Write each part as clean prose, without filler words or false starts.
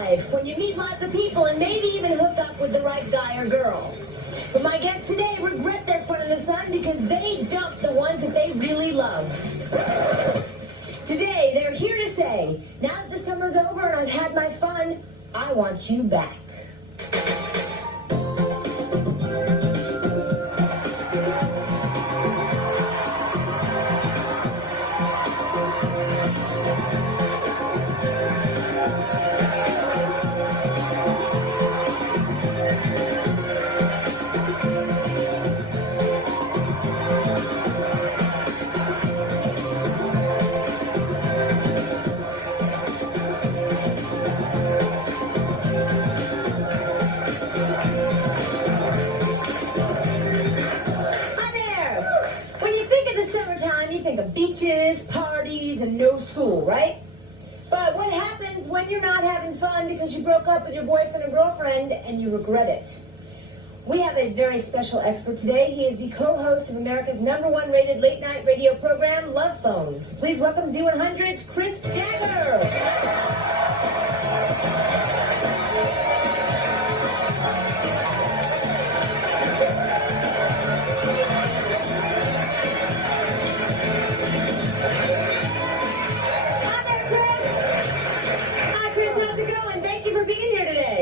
life, when you meet lots of people and maybe even hook up with the right guy or girl. But my guests today regret their fun in the sun because they dumped the ones that they really loved. Today, they're here to say, now that the summer's over and I've had my fun, I want you back. Beaches, parties, and no school, right? But what happens when you're not having fun because you broke up with your boyfriend or girlfriend and you regret it? We have a very special expert today. He is the co-host of America's #1 rated late-night radio program, Love Phones. Please welcome Z100's Chris Jagger.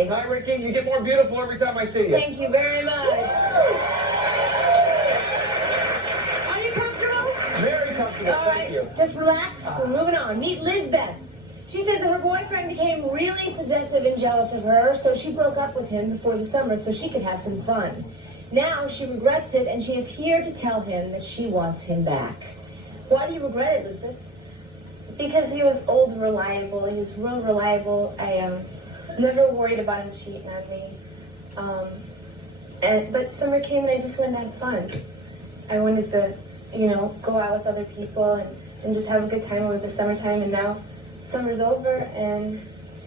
Hi, Ricki. You get more beautiful every time I see you. Thank you very much. Are you comfortable? Very comfortable. Thank you. Just relax. We're moving on. Meet Lizbeth. She says that her boyfriend became really possessive and jealous of her, so she broke up with him before the summer so she could have some fun. Now she regrets it, and she is here to tell him that she wants him back. Why do you regret it, Lizbeth? Because he was old and reliable. He was real reliable. I never worried about him cheating on me. But summer came and I just wanted to have fun. I wanted to, go out with other people and just have a good time over the summertime. And now summer's over and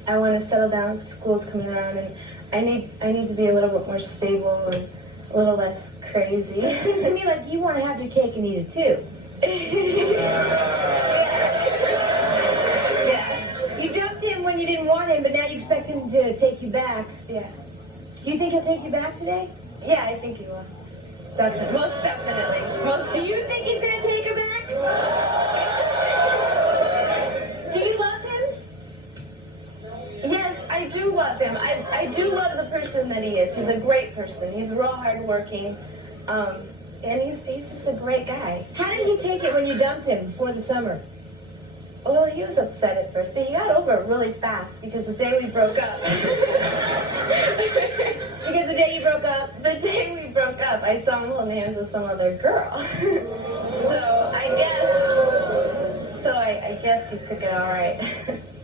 I want to settle down. School's coming around and I need to be a little bit more stable and a little less crazy. So it seems to me like you want to have your cake and eat it too. You dumped him when you didn't want him, but now you expect him to take you back. Yeah. Do you think he'll take you back today? Yeah, I think he will. Definitely. Most definitely. Do you think he's going to take her back? Do you love him? Yes, I do love him. I do love the person that he is. He's a great person. He's real hardworking. And he's just a great guy. How did he take it when you dumped him before the summer? Well, he was upset at first, but he got over it really fast because the day we broke up. Because the day you broke up? The day we broke up, I saw him holding hands with some other girl. So I guess he took it all right.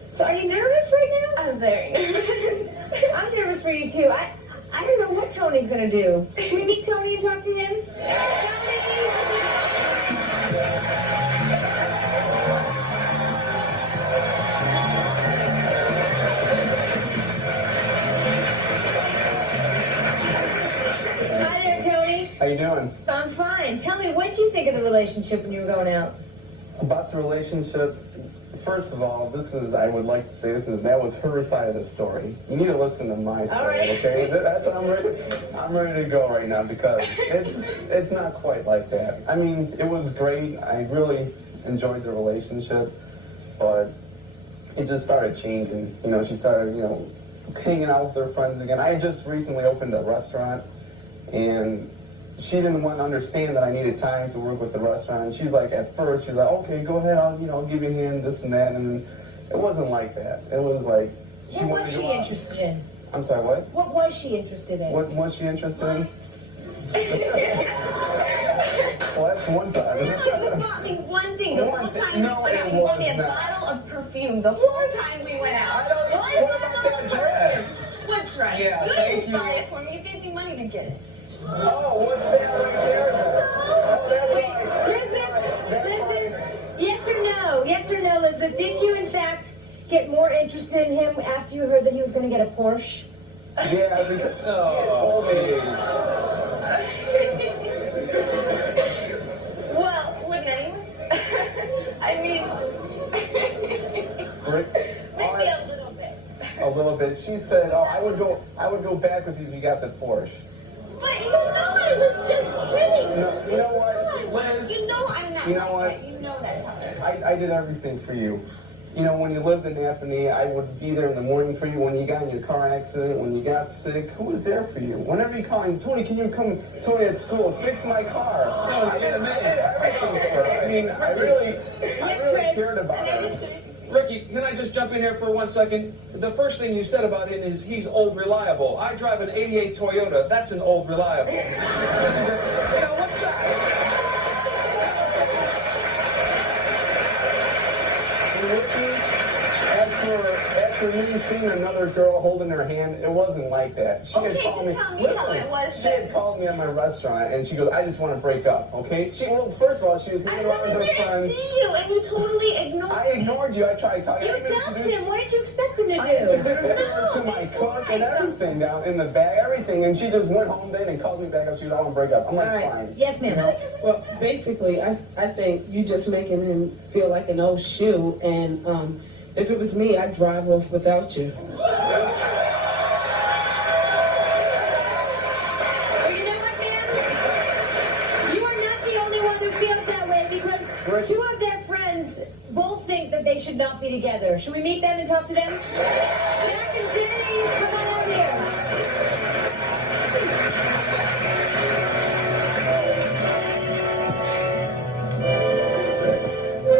So are you nervous right now? I'm very nervous. I'm nervous for you too. I don't know what Tony's going to do. Should we meet Tony and talk to him? Tony! How you doing? I'm fine. Tell me, what did you think of the relationship when you were going out? About the relationship, first of all, I would like to say that was her side of the story. You need to listen to my story, right. Okay? I'm ready to go right now because it's not quite like that. I mean, it was great. I really enjoyed the relationship, but it just started changing. She started, hanging out with her friends again. I had just recently opened a restaurant, and she didn't want to understand that I needed time to work with the restaurant. And she's like, at first, she's like, okay, go ahead, I'll give you a hand, this and that. And it wasn't like that. It was like, what was she interested in? I'm sorry, what? What was she interested in? What was she interested in? Well, that's one side. He bought me one thing the whole time. No, it he bought was me a not. bottle of perfume the whole time we went out. I don't know. What about that dress? What dress? Yeah, you thank didn't you. buy it for me. You gave me money to get it. Oh, what's that right there? Oh, that's Elizabeth, yes or no? Yes or no, Elizabeth? Did you, in fact, get more interested in him after you heard that he was going to get a Porsche? Yeah, because Well, wouldn't anyone? I mean, maybe a little bit. A little little bit. She said, "Oh, I would go back with you if you got the Porsche." But you know I was just kidding. No, you know what, Liz? You know I'm not You know like what? that. You know that's how it is. I did everything for you. You know, when you lived in Anthony, I would be there in the morning for you. When you got in your car accident, when you got sick, who was there for you? Whenever you call me, Tony, can you come, Tony, at school, fix my car? I did everything for her. I mean, I really cared about her. Ricki, can I just jump in here for 1 second? The first thing you said about him is he's old reliable. I drive an 88 Toyota. That's an old reliable. This is what's that? As for me seeing another girl holding her hand, it wasn't like that. She had called me. Tell me how it was. She had called me at my restaurant, and she goes, "I just want to break up." Okay? Well, first of all, she was hanging around with her I friends. see you, and you totally ignored me. I ignored you. I tried to tell you. You dumped him. What did you expect him to I introduced do? her to my cook and everything down in the bag, everything, and she just went home then and called me back up. She was, "I want to break up." I'm like, All right. fine. Yes, ma'am. Well, basically, I think you just making him feel like an old shoe, and if it was me, I'd drive off without you. Well, you know what, ma'am? You are not the only one who feels that way because two of their friends both think that they should not be together. Should we meet them and talk to them? Jack and Jenny, come on out here.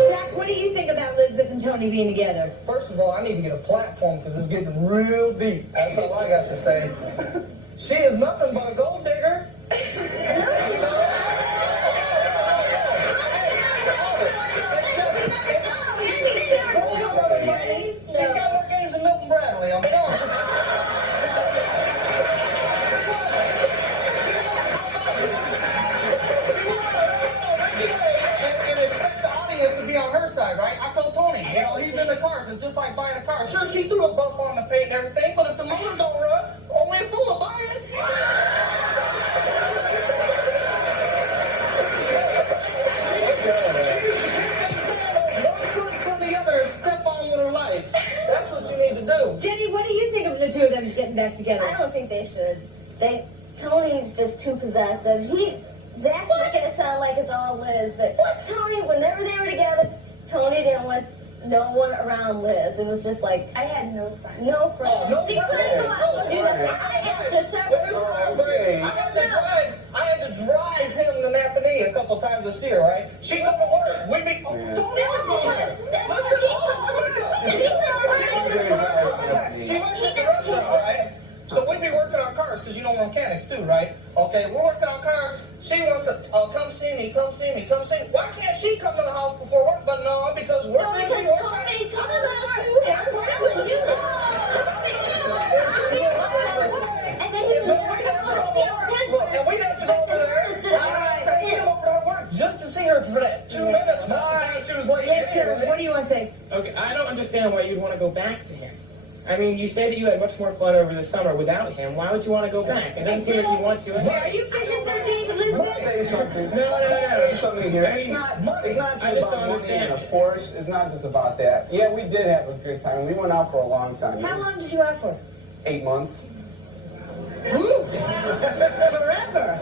Zach, what do you think about Lizbeth and Tony being together? First of all, I need to get a platform because it's getting real deep. That's all I got to say. She is nothing but a gold digger. She's got more games than Milton Bradley, I'm sorry. And expect the audience to be on her side, right? I told Tony, he's in the cars. It's just like buying a car. Sure, she threw a buff on the paint and everything, but if the motor don't run, only a fool will buy it. One foot from the other, step on with her life. That's what you need to do. Jenny, what do you think of the two of them getting back together? I don't think they should. Tony's just too possessive. Zach's making it sound like it's all Liz, but Tony, whenever they were together, Tony didn't want no one around Liz. It was just like, I had no friends. No friends. No She couldn't friends. go out and do nothing. I asked her several times. I had to drive him to Napanee a couple times this year, right? She'd go to work. We'd be, Tony would go there. She works at the restaurant, right? So we'd be working on cars, because you know we're mechanics too, right? Okay, we're working on cars. She wants to, come see me. Why can't she come to the house before work? But no, because we're busy. Tony, I'm telling you. And then he was working on his Look, and we'd have to go over there. I came over to work just to see her for that 2 minutes. Most of the time she was late. Yes, sir. What do you want to say? Okay, I don't understand why you'd want to go back to him. I mean, you say that you had much more fun over the summer without him. Why would you want to go back? It doesn't seem like you want to. Are you fishing for a date with Let me Lizbeth? say something. No. Something here. I mean, It's not just I just about don't money understand. and a Porsche. It's not just about that. Yeah, we did have a good time. We went out for a long time. How long did you out for? 8 months. Forever.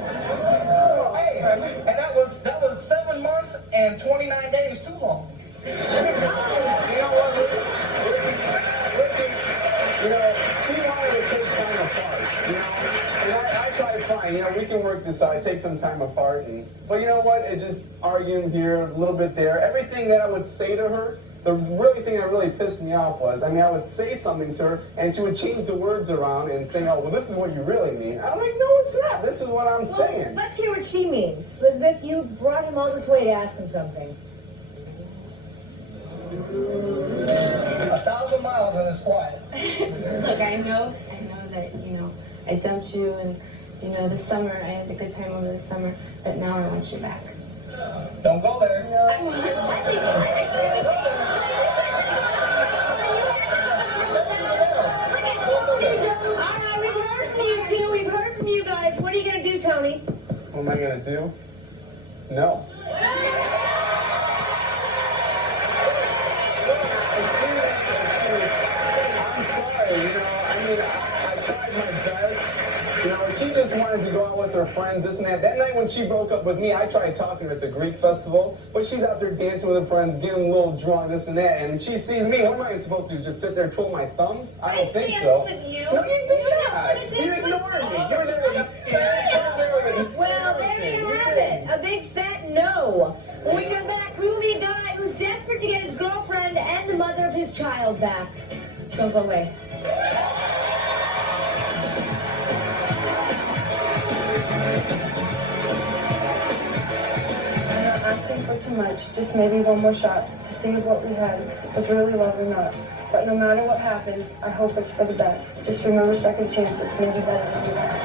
Hey, and that was 7 months and 29 days too long. You know what, Ricki, she wanted to take time apart, and I tried fine, we can work this out, take some time apart, but you know what, it just arguing here, a little bit there, everything that I would say to her, the really thing that really pissed me off was, I would say something to her, and she would change the words around and say, "Oh, well, this is what you really mean." I'm like, "No, it's not. This is what I'm saying." Let's hear what she means. Lizbeth, you brought him all this way to ask him something. 1,000 miles and it's quiet. Look, I know that, I dumped you and, this summer, I had a good time over the summer, but now I want you back. Don't go there. All right, we've heard from you two. We've heard from you guys. What are you going to do, Tony? What am I going to do? No. I'm sorry, tried my best. You know, she just wanted to go out with her friends, this and that. That night when she broke up with me, I tried talking at the Greek festival, but she's out there dancing with her friends, getting a little drunk, this and that, and she sees me. What am I supposed to do, just sit there twiddle my thumbs? I don't think so. With you. No, you did not. You ignored me. You were there with Well, there you have it. A big fat no. When we come back, we will be a guy who's desperate to get his girlfriend and the mother of his child back. Don't go away. I'm not asking for too much, just maybe one more shot to see if what we had was really love or not. But no matter what happens, I hope it's for the best. Just remember second chances, maybe better than that.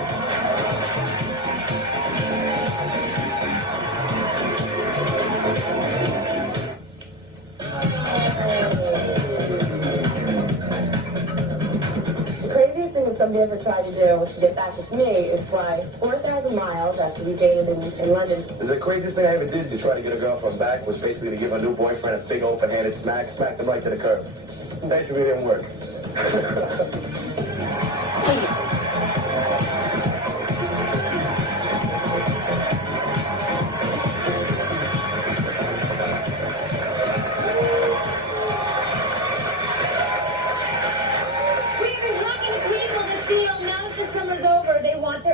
The craziest thing that somebody ever tried to do to get back with me is fly 4,000 miles after we dated in London. The craziest thing I ever did to try to get a girlfriend back was basically to give a new boyfriend a big open-handed smack him right to the curb. Basically, it didn't work.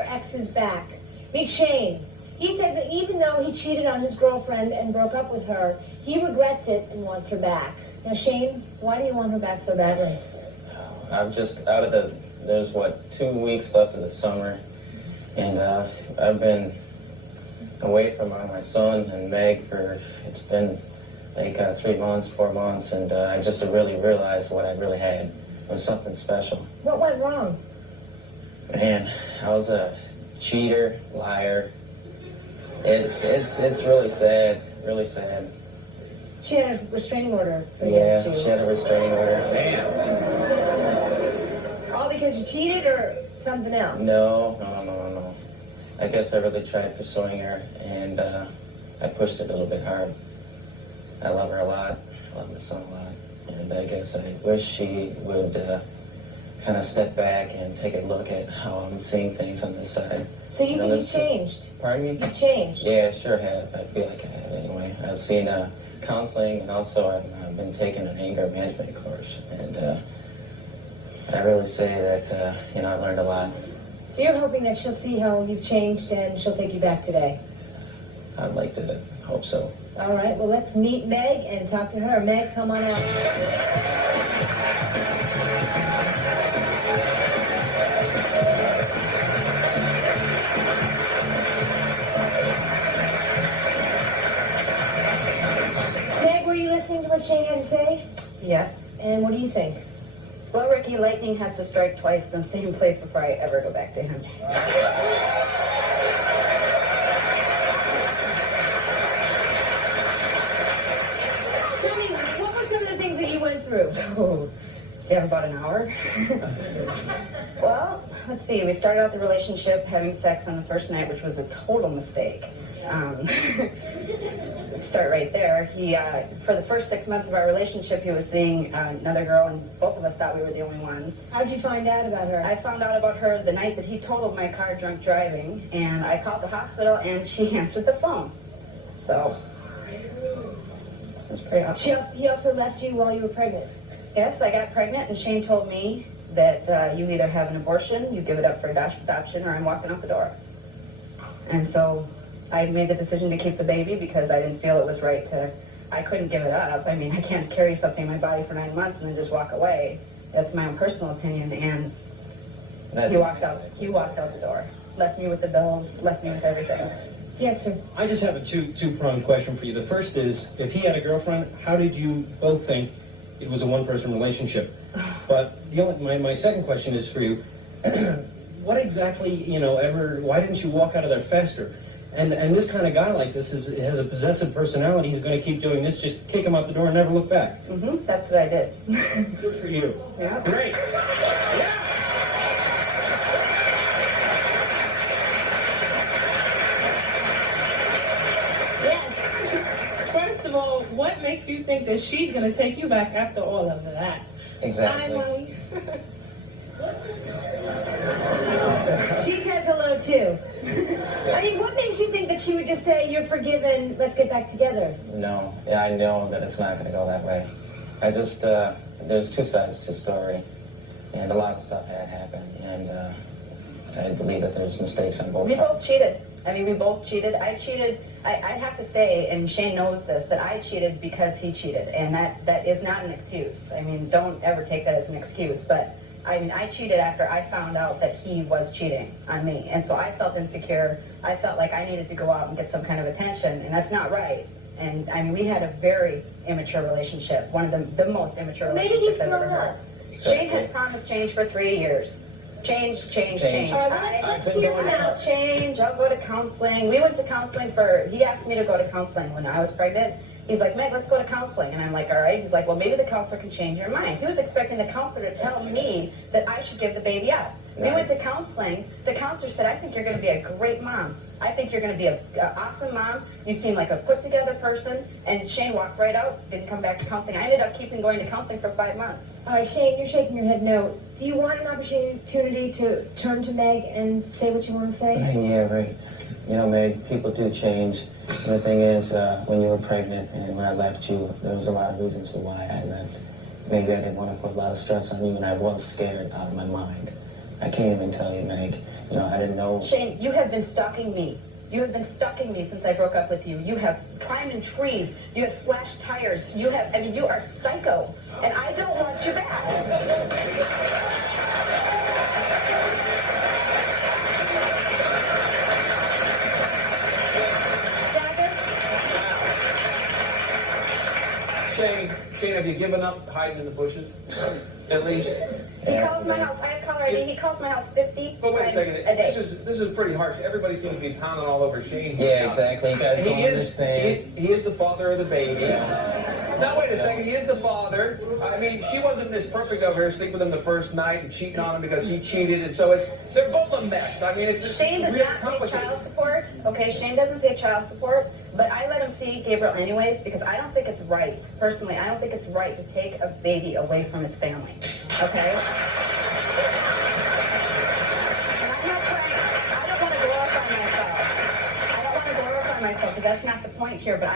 Exes back. Meet Shane. He says that even though he cheated on his girlfriend and broke up with her, he regrets it and wants her back. Now, Shane, why do you want her back so badly? I'm just out of the, there's 2 weeks left of the summer, and I've been away from my son and Meg for, it's been like 3 months, 4 months, and I just really realized what I really had was something special. What went wrong? Man, I was a cheater, liar. It's really sad, really sad. She had a restraining order Yeah, against you. she had a restraining order. Damn. All because you cheated or something else? No. I guess I really tried pursuing her, and I pushed it a little bit hard. I love her a lot. I love my son a lot. And I guess I wish she would kind of step back and take a look at how I'm seeing things on this side. So you think you've changed? Pardon me? You've changed? Yeah, I sure have. I feel like I have anyway. I've seen counseling, and also I've been taking an anger management course. And I really say that, I learned a lot. So you're hoping that she'll see how you've changed and she'll take you back today? I'd like to hope so. All right, well, let's meet Meg and talk to her. Meg, come on out. Listening to what Shane had to say? Yes. And what do you think? Well, Ricki, lightning has to strike twice in the same place before I ever go back to him. Tell me, what were some of the things that you went through? Oh, do you have about an hour? Well, let's see. We started out the relationship having sex on the first night, which was a total mistake. Let's start right there. He, for the first 6 months of our relationship, he was seeing another girl, and both of us thought we were the only ones. How'd you find out about her? I found out about her the night that he totaled my car drunk driving, and I called the hospital, and she answered the phone. So, that's pretty awesome. He also left you while you were pregnant? Yes, I got pregnant, and Shane told me that you either have an abortion, you give it up for adoption, or I'm walking out the door. And so I made the decision to keep the baby because I didn't feel it was right to, I couldn't give it up. I mean, I can't carry something in my body for 9 months and then just walk away. That's my own personal opinion, and he walked out the door. Left me with the bills, left me with everything. Yes, sir. I just have a two-pronged question for you. The first is, if he had a girlfriend, how did you both think it was a one-person relationship? But my second question is for you. What exactly, why didn't you walk out of there faster? And this kind of guy like this has a possessive personality. He's going to keep doing this. Just kick him out the door and never look back. Mm-hmm. That's what I did. Good for you. Yeah. Great. Yeah. Yes. First of all, what makes you think that she's going to take you back after all of that? Exactly. Hi, Mommy. She says hello too. I mean, what makes you think that she would just say, "You're forgiven, let's get back together"? No, yeah, I know that it's not going to go that way. I just, there's two sides to the story, and a lot of stuff had happened, and I believe that there's mistakes on both We parts. both cheated. I mean, we both cheated. I cheated. I have to say, and Shane knows this, that I cheated because he cheated, and that is not an excuse. I mean, don't ever take that as an excuse, but I mean, I cheated after I found out that he was cheating on me, and so I felt insecure. I felt like I needed to go out and get some kind of attention, and that's not right. And I mean, we had a very immature relationship, one of the most immature Maybe he's relationships I've ever grown had. up. Shane has promised change for 3 years. Change. All right, let's hear him out. Change. I'll go to counseling. We went to counseling he asked me to go to counseling when I was pregnant. He's like, Meg, let's go to counseling. And I'm like, all right. He's like, well, maybe the counselor can change your mind. He was expecting the counselor to tell me that I should give the baby up. We went to counseling. The counselor said, I think you're going to be a great mom. I think you're going to be an awesome mom. You seem like a put-together person. And Shane walked right out, didn't come back to counseling. I ended up keeping going to counseling for 5 months. All right, Shane, you're shaking your head no. Do you want an opportunity to turn to Meg and say what you want to say? Yeah, right. You know, Meg, people do change. And the thing is, when you were pregnant and when I left you, there was a lot of reasons for why I left. Maybe I didn't want to put a lot of stress on you, and I was scared out of my mind. I can't even tell you, Meg. You know, I didn't know. Shane, you have been stalking me. You have been stalking me since I broke up with you. You have climbed in trees. You have slashed tires. You are psycho. And I don't want you back. Shane, have you given up hiding in the bushes? At least. He calls my house. I have caller ID. He calls my house 50 But wait a times second. a day. This is pretty harsh. Everybody seems to be pounding all over Shane. Yeah, exactly. You guys don't understand. He is the father of the baby. Now wait a second. He is the father. I mean, she wasn't this perfect over here, sleeping with him the first night and cheating on him because he cheated, and so they're both a mess. I mean, it's Shane does really not pay complicated. child support. Okay, Shane doesn't pay child support, but I let him see Gabriel anyways because I don't think it's right. Personally, I don't think it's right to take a baby away from its family. Okay? And I'm not trying, I don't want to glorify myself. I don't want to glorify myself because that's not the point here, but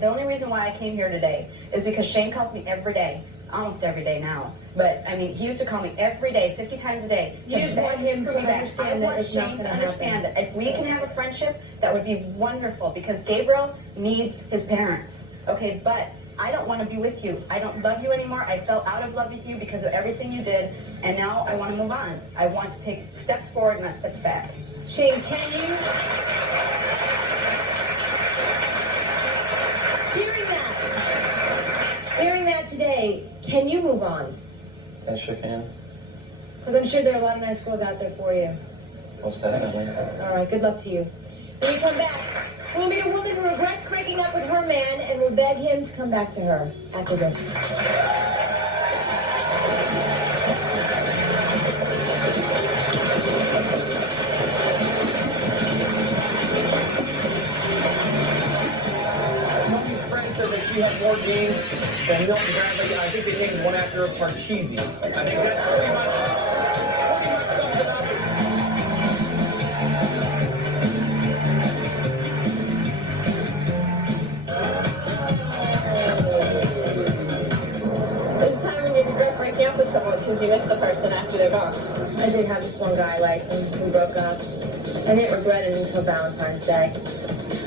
the only reason why I came here today is because Shane calls me every day. Almost every day now. But, I mean, he used to call me every day, 50 times a day. You just want him to understand that it's not Shane going to to understand happen. that if we can have a friendship, that would be wonderful because Gabriel needs his parents. Okay, but I don't want to be with you. I don't love you anymore. I fell out of love with you because of everything you did, and now I want to move on. I want to take steps forward, not steps back. Shane, can you? Hearing that today, can you move on? I sure can. Because I'm sure there are a lot of nice girls out there for you. Most definitely. All right, good luck to you. When you come back, we'll meet a woman who regrets breaking up with her man and will beg him to come back to her after this. Tony's friend said that she had more games than Milton Bradley. I think they named one after a Parcheesi. I think that's pretty much sums it up. There's a time when you regret breaking up with someone because you miss the person after they're gone. I did have this one guy, we broke up. I didn't regret it until Valentine's Day.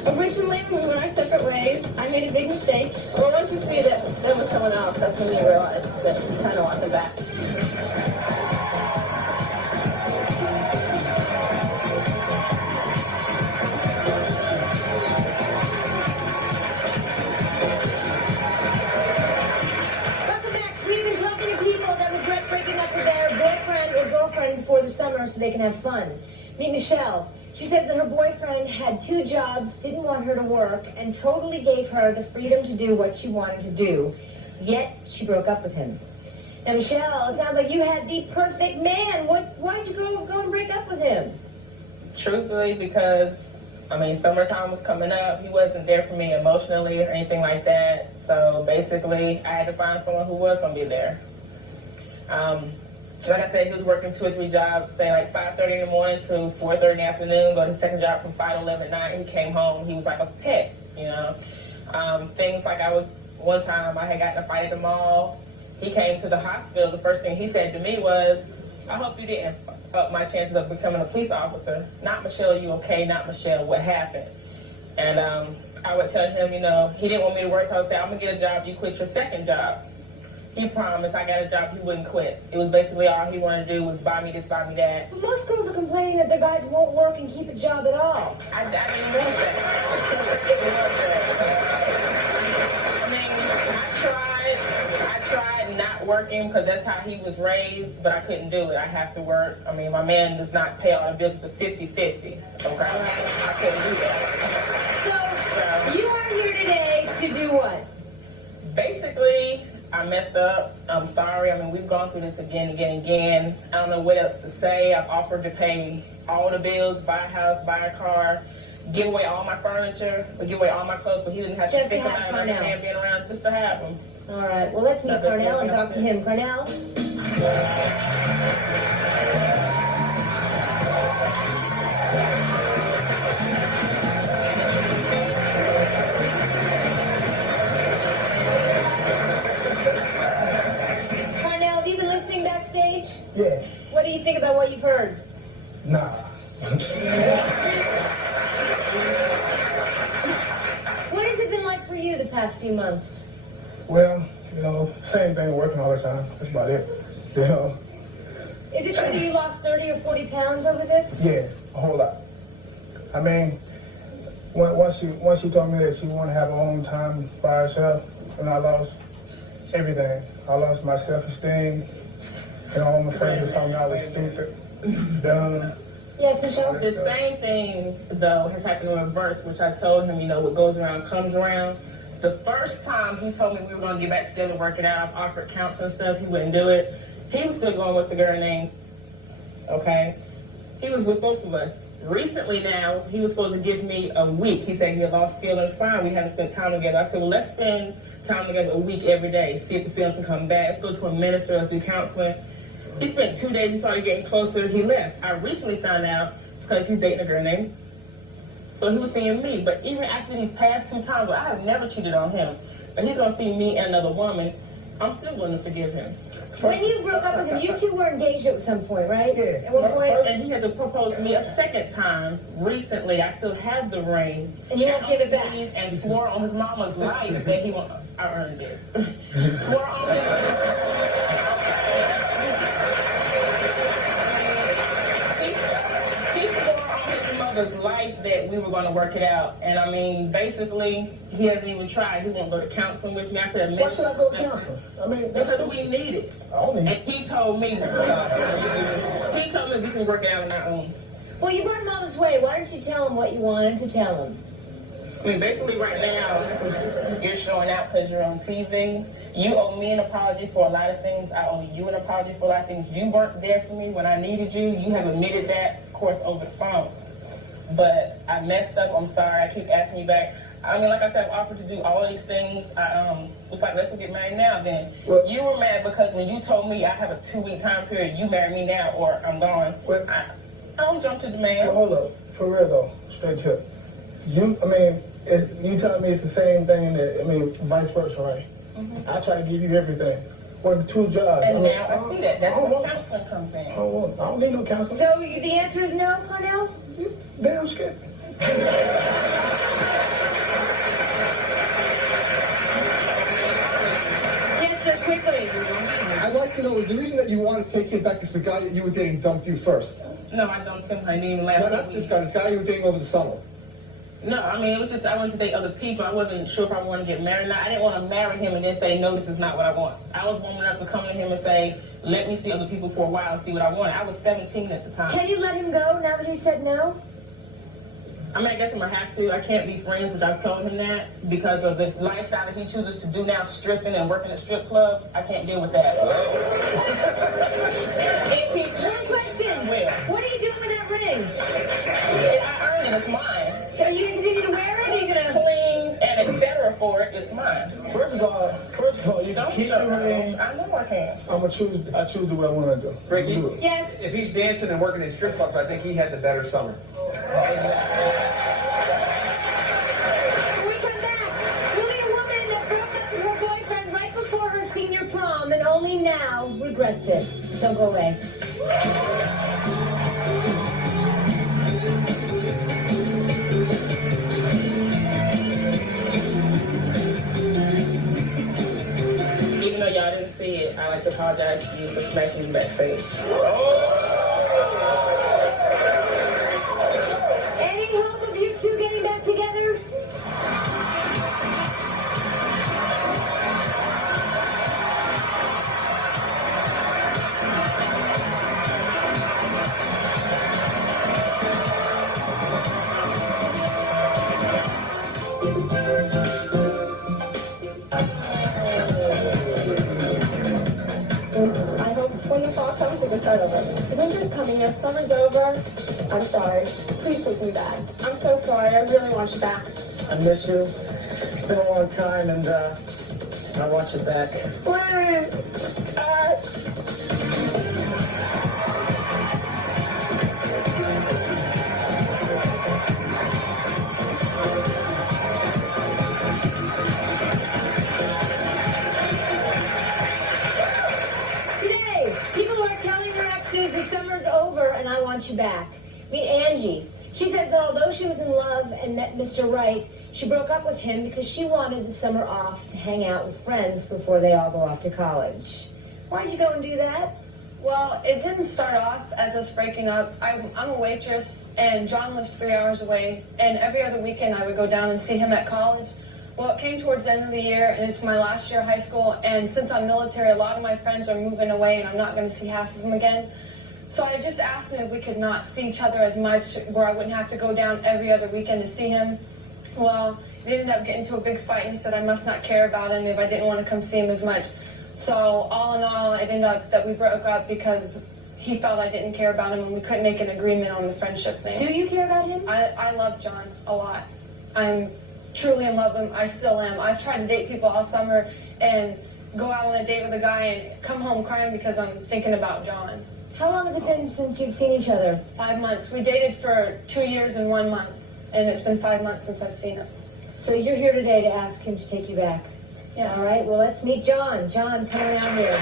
Originally, when we went our separate ways, I made a big mistake. But once you see that there was someone else, that's when you realize that you kind of want them back. Welcome back. We've been talking to people that regret breaking up with their boyfriend or girlfriend before the summer so they can have fun. Meet Michelle. She says that her boyfriend had 2 jobs, didn't want her to work, and totally gave her the freedom to do what she wanted to do. Yet, she broke up with him. Now, Michelle, it sounds like you had the perfect man. Why'd you go and break up with him? Truthfully, because, summertime was coming up. He wasn't there for me emotionally or anything like that. So, basically, I had to find someone who was going to be there. Like I said, he was working 2 or 3 jobs, say like 5:30 in the morning to 4:30 in the afternoon. Go to his second job from 5 to 11 at night. He came home. He was like a pet, you know. Things like one time I had gotten in a fight at the mall. He came to the hospital. The first thing he said to me was, "I hope you didn't up my chances of becoming a police officer. Not Michelle, you okay? Not Michelle, what happened?" And I would tell him, you know, he didn't want me to work, so I would say, "I'm gonna get a job. You quit your second job." He promised I got a job, he wouldn't quit. It was basically all he wanted to do was buy me this, buy me that. But most girls are complaining that their guys won't work and keep a job at all. I didn't want that. I mean, I tried not working because that's how he was raised, but I couldn't do it. I have to work. I mean, my man does not pay all the bills for 50-50. Okay? I couldn't do that. So, you are here today to do what? Basically, I messed up. I'm sorry. I mean, we've gone through this again. I don't know what else to say. I've offered to pay all the bills, buy a house, buy a car, give away all my furniture, give away all my clothes so he didn't have to think about it and being around just to have them. All right. Well, let's meet Cornell and talk to him. Cornell? Backstage? Yeah. What do you think about what you've heard? Nah. What has it been like for you the past few months? Well, you know, same thing, working all the time. That's about it. You know. Is it true that you lost 30 or 40 pounds over this? Yeah, a whole lot. I mean, once she told me that she wanted to have her own time by herself, and I lost everything. I lost my self-esteem. You know, all my friends told me I was stupid, dumb. Yes, Michelle? The same thing, though, has happened in reverse, which I told him, you know, what goes around comes around. The first time he told me we were going to get back together and work it out, I've offered counseling stuff, he wouldn't do it. He was still going with the girl named, okay? He was with both of us. Recently now, he was supposed to give me a week. He said he had lost feelings, fine, we haven't spent time together. I said, well, let's spend time together a week every day, see if the feelings can come back. Let's go to a minister, let's do counseling. He spent 2 days, he started getting closer, he left. I recently found out because he's dating a girl named. So he was seeing me, but even after these past 2 times, I have never cheated on him. But he's gonna see me and another woman, I'm still willing to forgive him. When you broke up with him, you two were engaged at some point, right? Yeah. At one point? And he had to propose to me a second time recently. I still have the ring. And you won't give it back? And swore on his mama's life that he won't. I earned it. Swore on his mother's life that we were going to work it out. And I mean, basically, he hasn't even tried. He won't go to counseling with me. I said, why should I go to counseling? I mean, because we need it. I don't need it. And he told me we can work it out on our own. Well, you brought him all this way. Why didn't you tell him what you wanted to tell him? I mean, basically right now, you're showing out because you're on TV. You owe me an apology for a lot of things. I owe you an apology for a lot of things. You weren't there for me when I needed you. You have admitted that, of course, over the phone. But I messed up. I'm sorry. I keep asking you back. I mean, like I said, I've offered to do all these things. It's like, let's get married now then. Well, you were mad because when you told me I have a 2-week time period, you marry me now or I'm gone. Well, I don't jump to the man. Well, hold up. For real, though, straight to you, I mean, you telling me it's the same thing that, I mean, vice versa, right? Mm-hmm. I try to give you everything. Work 2 jobs. And now I see that. That's where counseling comes in. I don't need no counseling. So the answer is no, Cornell? Damn scared. Answer quickly. I'd like to know, is the reason that you want to take him back is the guy that you were dating dumped you first? No, I dumped him. I didn't even last No, not this guy. The guy you were dating over the summer. No, I mean, it was just I wanted to date other people. I wasn't sure if I wanted to get married or not. I didn't want to marry him and then say, no, this is not what I want. I was woman enough to come to him and say, let me see other people for a while and see what I wanted. I was 17 at the time. Can you let him go now that he said no? I mean, I guess I'm going to have to. I can't be friends, which I've told him that, because of the lifestyle that he chooses to do now, stripping and working at strip clubs. I can't deal with that. One question. What are you doing with that ring? I earned it. It's mine. Are you going to continue to wear it? Or are you going to... Clean and etc. for it, it's mine. First of all, you can Don't keep show your her. ring. I know I can. I choose the way I want to do. Ricki, Do it. Yes. if he's dancing and working in strip clubs, I think he had the better summer. When we come back, we'll meet a woman that broke up with her boyfriend right before her senior prom and only now regrets it. Don't go away. Even though y'all didn't see it, I like to apologize to you for smacking you backstage. Any hope of you two getting back together? I hope when the fall comes, it will start over. The winter's coming. Yes, summer's over. I'm sorry. Please take me back. I'm so sorry. I really want you back. I miss you. It's been a long time, and I want you back. Please. Today, people are telling their exes the summer's over and I want you back. Meet Angie. She says that although she was in love and met Mr. Right, she broke up with him because she wanted the summer off to hang out with friends before they all go off to college. Why'd you go and do that? Well, it didn't start off as us breaking up. I'm a waitress, and John lives 3 hours away, and every other weekend I would go down and see him at college. Well, it came towards the end of the year, and it's my last year of high school, and since I'm military, a lot of my friends are moving away, and I'm not going to see half of them again. So I just asked him if we could not see each other as much, where I wouldn't have to go down every other weekend to see him. Well, we ended up getting into a big fight, and he said I must not care about him if I didn't want to come see him as much. So all in all, it ended up that we broke up because he felt I didn't care about him, and we couldn't make an agreement on the friendship thing. Do you care about him? I love John a lot. I'm truly in love with him. I still am. I've tried to date people all summer and go out on a date with a guy and come home crying because I'm thinking about John. How long has it been since you've seen each other? 5 months. We dated for 2 years and 1 month, and it's been 5 months since I've seen him. So you're here today to ask him to take you back? Yeah. All right, well, let's meet John. John, come on out here.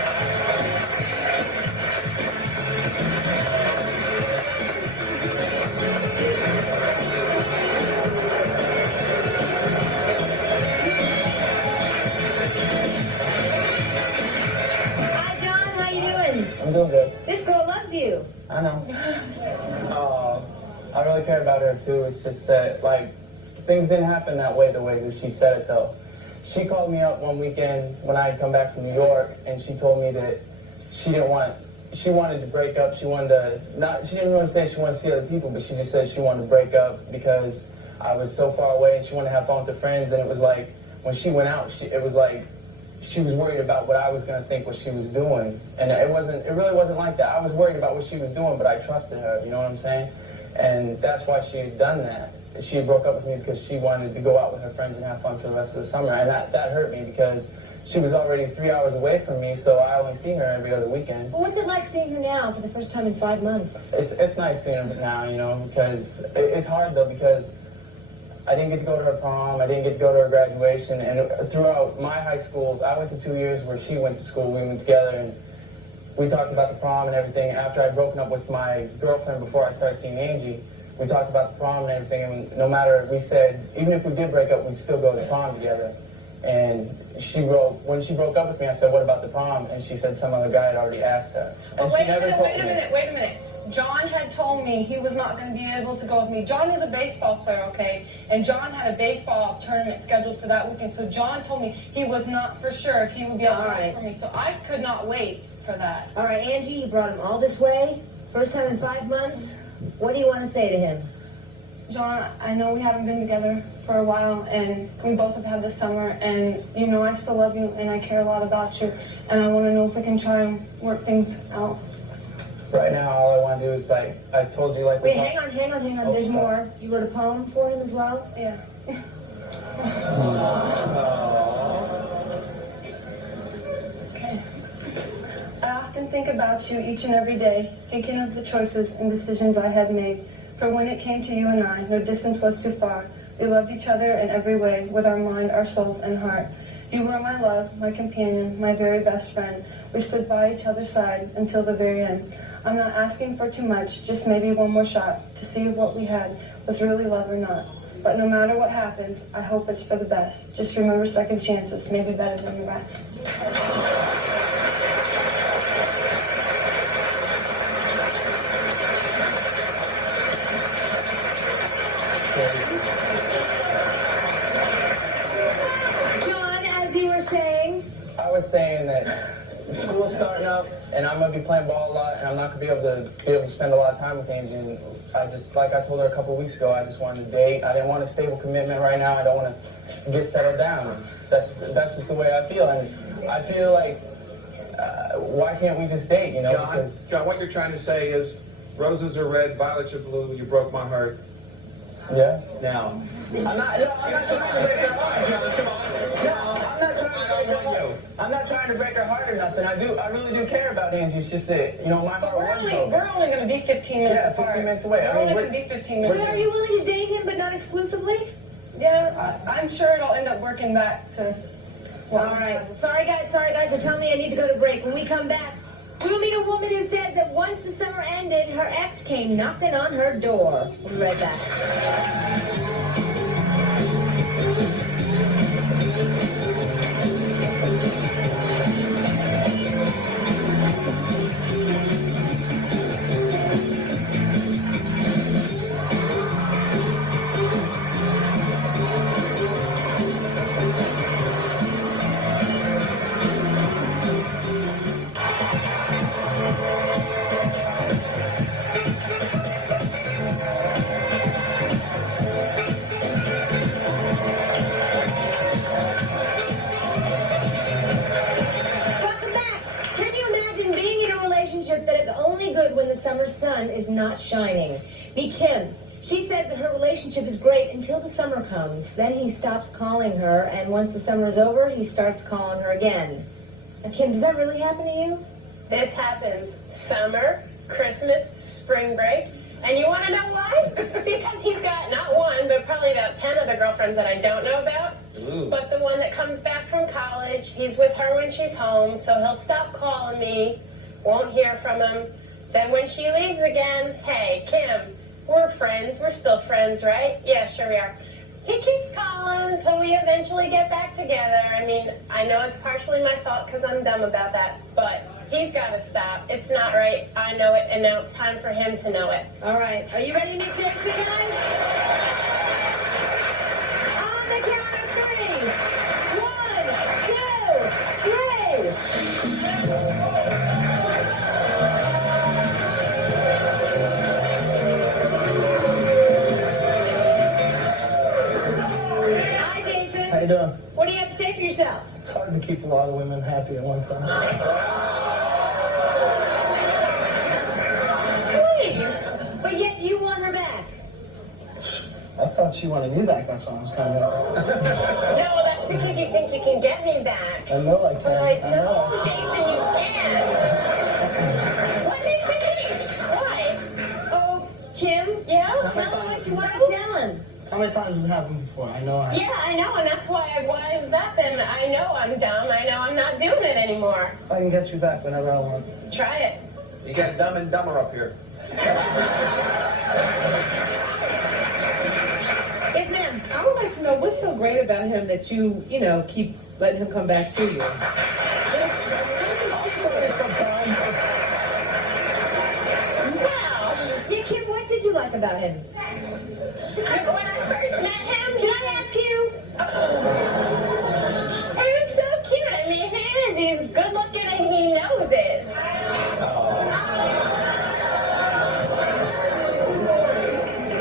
Hi, John. How you doing? I'm doing good. This girl loves you. I know. I really care about her too. It's just that, like, things didn't happen that way the way that she said it though. She called me up one weekend when I had come back from New York, and she told me that she wanted to break up. She didn't really say she wanted to see other people, but she just said she wanted to break up because I was so far away and she wanted to have fun with her friends. And it was like, when she went out, it was like she was worried about what I was going to think what she was doing. And it really wasn't like that. I was worried about what she was doing, but I trusted her, you know what I'm saying? And that's why she had done that. She broke up with me because she wanted to go out with her friends and have fun for the rest of the summer. And that hurt me because she was already 3 hours away from me, so I only see her every other weekend. Well, what's it like seeing her now for the first time in 5 months? It's nice seeing her now, you know, because it's hard though because I didn't get to go to her prom, I didn't get to go to her graduation, and throughout my high school, I went to 2 years where she went to school, we went together, and we talked about the prom and everything. After I'd broken up with my girlfriend before I started seeing Angie, we talked about the prom and everything, and no matter, we said, even if we did break up, we'd still go to the prom together. And when she broke up with me, I said, what about the prom? And she said some other guy had already asked her. And Wait she never told a minute. John had told me he was not going to be able to go with me. John is a baseball player, okay? And John had a baseball tournament scheduled for that weekend. So John told me he was not for sure if he would be able to go for me. So I could not wait for that. All right, Angie, you brought him all this way. First time in 5 months. What do you want to say to him? John, I know we haven't been together for a while, and we both have had this summer, and you know I still love you, and I care a lot about you, and I want to know if we can try and work things out. Right now, all I want to do is, like, I told you, like... Wait, hang on. There's more. You wrote a poem for him as well? Yeah. Okay. I often think about you each and every day, thinking of the choices and decisions I had made. For when it came to you and I, no distance was too far. We loved each other in every way, with our mind, our souls, and heart. You were my love, my companion, my very best friend. We stood by each other's side until the very end. I'm not asking for too much, just maybe one more shot to see if what we had was really love or not. But no matter what happens, I hope it's for the best. Just remember second chances, maybe better than the rest. John, as you were saying, I was saying that school's starting up, and I'm gonna be playing ball a lot, and I'm not gonna be able to spend a lot of time with Angie. And I just, like I told her a couple of weeks ago, I just wanted to date. I didn't want a stable commitment right now. I don't want to get settled down. That's just the way I feel, and I feel like why can't we just date? You know, John, what you're trying to say is roses are red, violets are blue. You broke my heart. Yeah. Now, I'm not trying to break her heart, John. Come on. No, I'm not trying to break her heart. I'm not trying to break her heart or nothing. I really do care about Angie. It's just that, you know, my heart was broken. We're only going to be 15 minutes apart. 15 minutes away. We're only going to be 15 minutes. So are you willing to date him but not exclusively? Yeah, I'm sure it'll end up working back to... Well, all right. Sorry, guys. So tell me I need to go to break. When we come back, we'll meet a woman who says that once the summer ended, her ex came knocking on her door. We'll be right back. When the summer sun is not shining. Meet Kim. She says that her relationship is great until the summer comes. Then he stops calling her, and once the summer is over, he starts calling her again. Now, Kim, does that really happen to you? This happens summer, Christmas, spring break. And you want to know why? Because he's got not one, but probably about 10 other girlfriends that I don't know about. Ooh. But the one that comes back from college, he's with her when she's home, so he'll stop calling me, won't hear from him. Then when she leaves again, hey, Kim, we're friends. We're still friends, right? Yeah, sure we are. He keeps calling until we eventually get back together. I mean, I know it's partially my fault because I'm dumb about that, but he's got to stop. It's not right. I know it, and now it's time for him to know it. All right. Are you ready to meet Jason, guys? On the count of 3. 1, 2, 3. How you doing? What do you have to say for yourself? It's hard to keep a lot of women happy at one time. Please. But yet you want her back. I thought she wanted me back. That's why I was kind of... No, that's because you think you can get me back. I know I can. But I know. no, Jason, you can't. What makes you think? Why? Oh, Kim? Yeah? Tell him what you want to tell him. How many times has it happened before? I know I... Yeah, I know, and that's why I wised up, and I know I'm dumb. I know I'm not doing it anymore. I can get you back whenever I want. Try it. You got Dumb and Dumber up here. Yes, ma'am. I would like to know what's so great about him that you keep letting him come back to you. Wow. Yeah, Kim, what did you like about him? When I first met him, Did I ask you? He was so cute. I mean, he is. He's good looking and he knows it.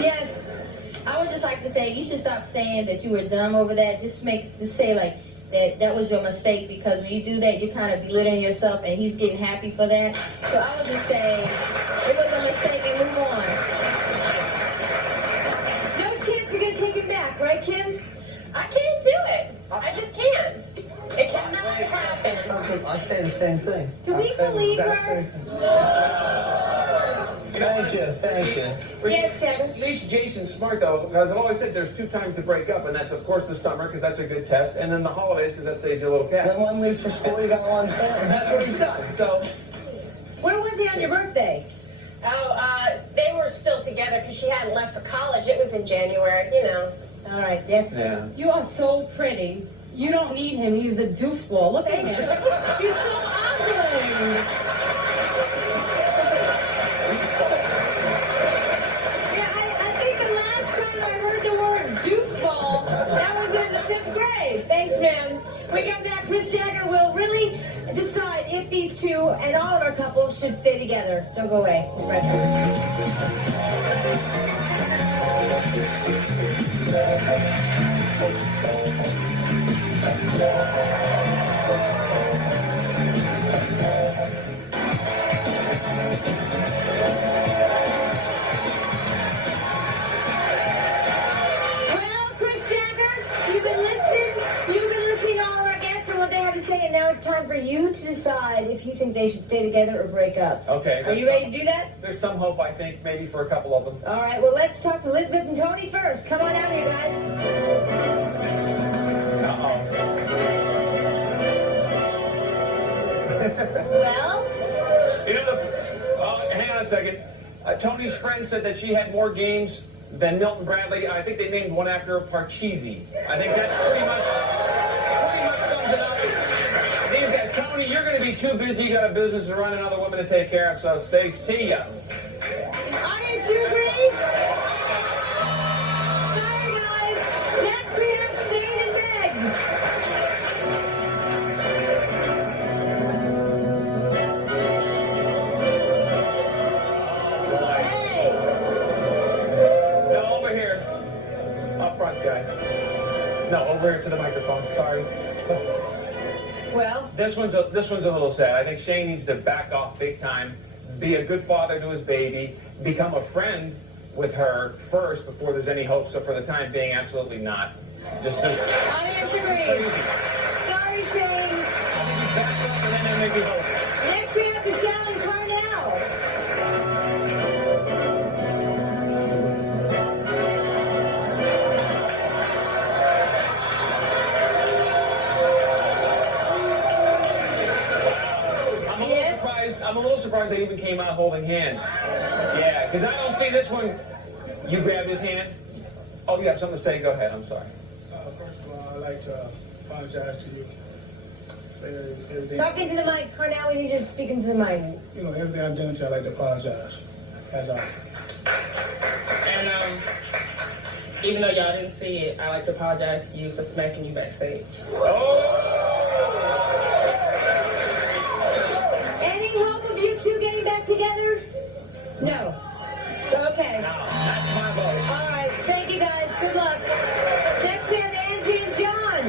Yes, I would just like to say you should stop saying that you were dumb over that. Just say like that was your mistake, because when you do that, you're kind of belittling yourself, and he's getting happy for that. So I would just say it was a mistake and move on. No chance you're going to take him back, right, Kim? I I say the same thing. Do we believe her? Thank you. Yes, Trevor. At least Jason's smart, though, because I've always said there's 2 times to break up, and that's, of course, the summer, because that's a good test, and then the holidays, because that saves you a little cash. When one leaves for school, you got one. And that's what he's done, so... Where was he on your birthday? Oh, they were still together because she hadn't left for college. It was in January, you know. All right, yes. Yeah. You are so pretty. You don't need him. He's a doofball. Look at him. He's so ugly. I think the last time I heard the word doofball, that was in the 5th grade. Thanks, man. We got that. Chris Jagger will really decide if these two and all of our couples should stay together. Don't go away. We'll be right Well, Chris Jagger, you've been listening to all our guests and what they have to say, and now it's time for you to decide if you think they should stay together or break up. Okay. Are you ready to do that? There's some hope, I think, maybe for a couple of them. All right, well, let's talk to Lizbeth and Tony first. Come on out here, guys. Well? You know, hang on a second. Tony's friend said that she had more games than Milton Bradley. I think they named one after Parcheesi. I think that's pretty much sums it up. These guys, Tony, you're going to be too busy. You got a business to run and other women to take care of, so say see ya. Audience, you agree? Sorry, guys. Next we have Shane and Meg. Hey! No, over here. Up front, guys. No, over here to the microphone. Sorry. Well? This one's a little sad. I think Shane needs to back off big time, be a good father to his baby, become a friend with her first before there's any hope. So for the time being, absolutely not. Just Audience agrees. Sorry, Shane. back off and then maybe hope. Next we have Michelle and Cornell. I'm a little surprised they even came out holding hands. Yeah, because I don't see this one. You grab his hand. Oh, you have something to say? Go ahead. I'm sorry. First of all, I'd like to apologize to you for everything. Talking to the mic, Cornell, we need you to speak into the mic. You know, everything I've done to you, I'd like to apologize. That's all. And even though y'all didn't see it, I'd like to apologize to you for smacking you backstage. Any hope of you two getting back together? No. Okay. No, that's my vote. All right. Thank you, guys. Good luck. Next we have Angie and John.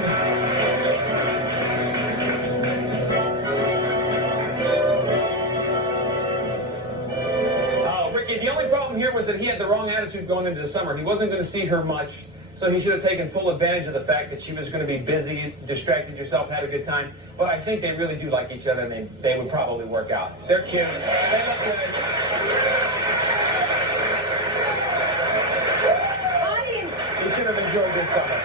Oh, Ricki, the only problem here was that he had the wrong attitude going into the summer. He wasn't going to see her much, so he should have taken full advantage of the fact that she was going to be busy, distracted yourself, had a good time. But I think they really do like each other, and they would probably work out. They're cute. They look good. Audience. You should have enjoyed this summer.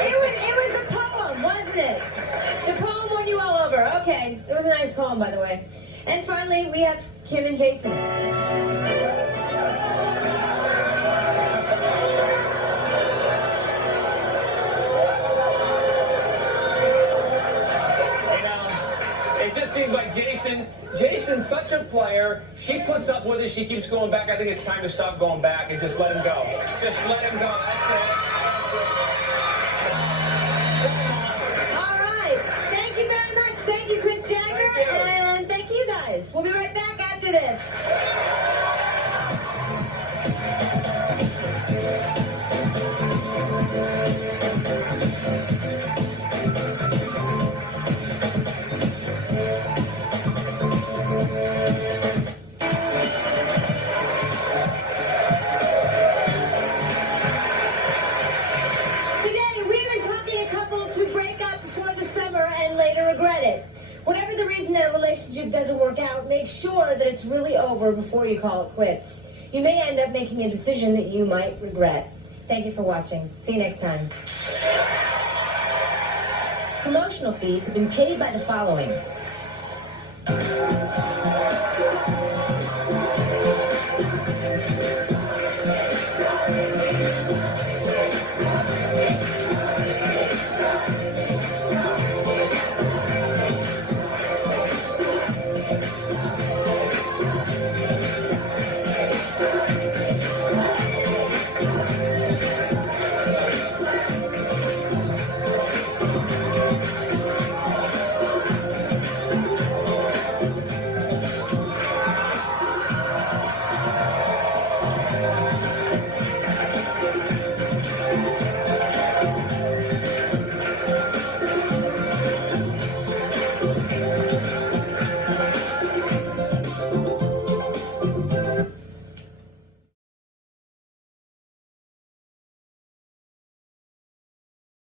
It was a poem, wasn't it? The poem won you all over. Okay. It was a nice poem, by the way. And finally, we have Kim and Jason. It just seems like Jason's such a player. She puts up with it. She keeps going back. I think it's time to stop going back and just let him go. Just let him go. That's it. All right. Thank you very much. Thank you, Chris Jagger. And thank you guys. We'll be right back after this. Today, we've been talking to couples who break up before the summer and later regret it. Whatever the it's really over before you call it quits. You may end up making a decision that you might regret. Thank you for watching. See you next time. Promotional fees have been paid by the following.